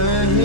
Oh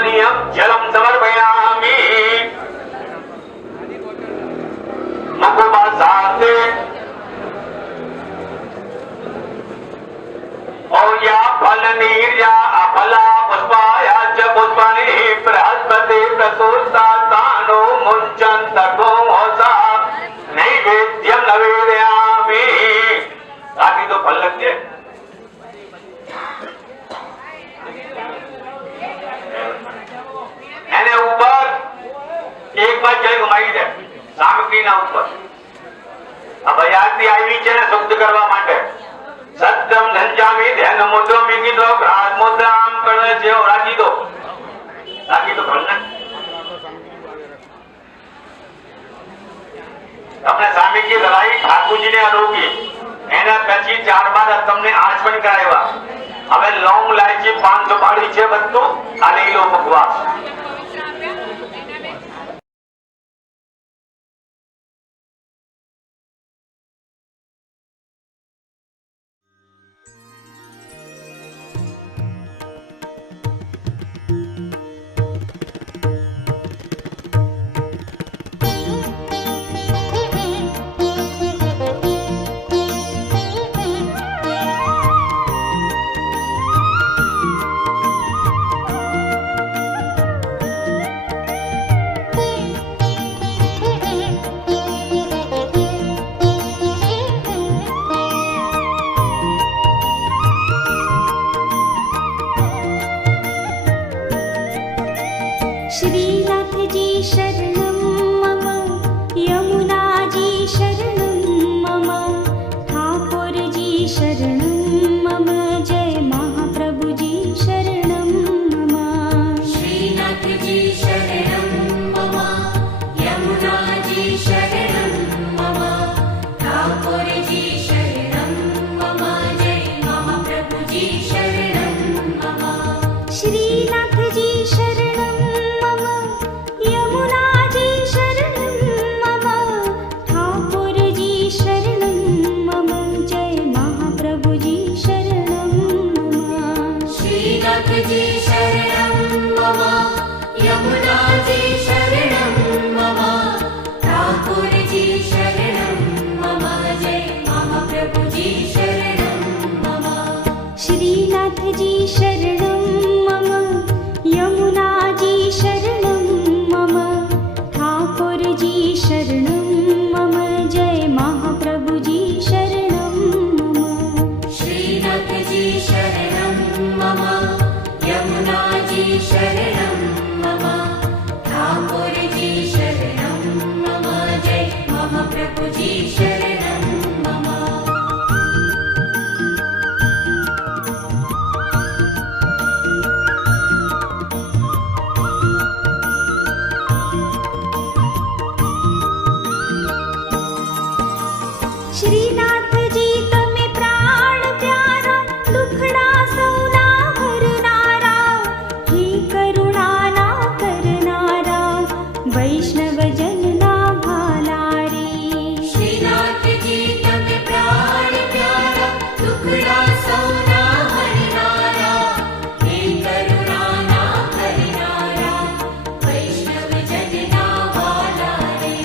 पानीयम जलम समर्पयामि मुकुबासाते और या फल नीर्या अफला पुष्पाया च पुष्पाणि बृहस्पति प्रसूता तानो मुंचन तको होसा नैवेद्यम नवेदयामि। बाकी तो फल लगते એને ઉપર એક બાર જય ઘુમાઈ દે સામગ્રીના ઉપર હવે યાદથી આવી છે ને શુદ્ધ કરવા માટે સત્યમ ધંજામી ધ્યાન મુદ્રો મીકી દો હાથ મુદ્રા આમ કરે છે રાખી દો ભણને તમને સામગ્રી ધરાઈ ઠાકોરજીને અનુભવી એના પછી ત્યારબાદ તમને આચમન કરાવ્યા। હવે લોંગ લાઈચી પાન સુપારી છે બધું આ લઈ લો મુખવાસ। श्रीनाथ जी शरणं मम यमुना जी शरणं मम ठाकुर जी शरणं मम जय महाप्रभु जी शरणं मम। श्रीनाथ जी शरणं मम यमुना जी शरणं मम ठाकुर जी शरणं मम जय महाप्रभु जी शरणं मम। श्रीनाथ जी शरणं मम यमुना जी शरणं मम ठाकुर जी शरणं मम जय महाप्रभु जी शरणं मम। श्रीनाथ जी शरणं मम यमुना जी शरणं मम ठाकुर जी शरणं मम जय महाप्रभु जी शरणं मम। श्रीनाथ जी शरणं मम यमुना जी शरणं मम ठाकुर जी शरणं मम जय महाप्रभु जी शरणं मम। श्रीनाथ जी शरणं मम यमुना जी शरणं मम ठाकुर जी शरणं मम जय महाप्रभु जी शरणं मम। श्रीनाथ जी तमे प्राण प्यारा दुखड़ा सौना हरनारा हे करुणा ना करनारा वैष्णव जन ना भाला रे। श्रीनाथ जी तमे प्राण प्यारा दुखड़ा सौना हरनारा हे करुणा ना करनारा वैष्णव जन ना वाला रे।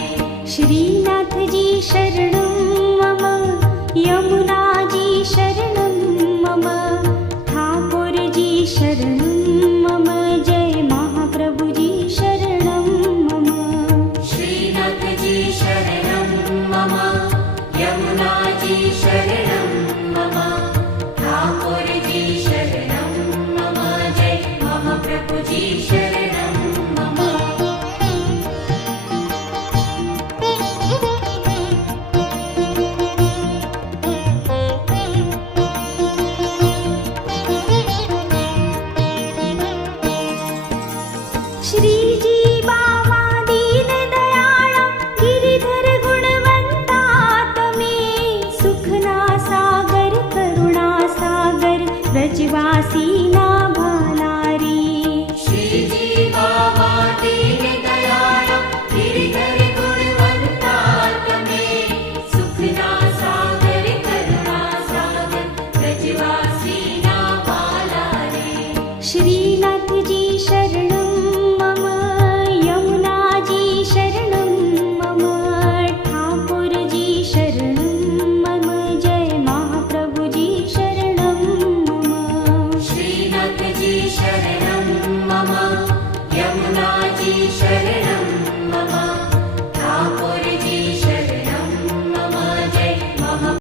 श्रीनाथ जी शरणं मम यमुना जी शरणं मम ठाकुर जी शरणं मम जय महाप्रभु जी शरणं मम। श्रीनाथ जी शरणं मम यमुना जी शरणं मम ठाकुर जी शरणं मम जय महाप्रभु जी शरणं मम। श्री जी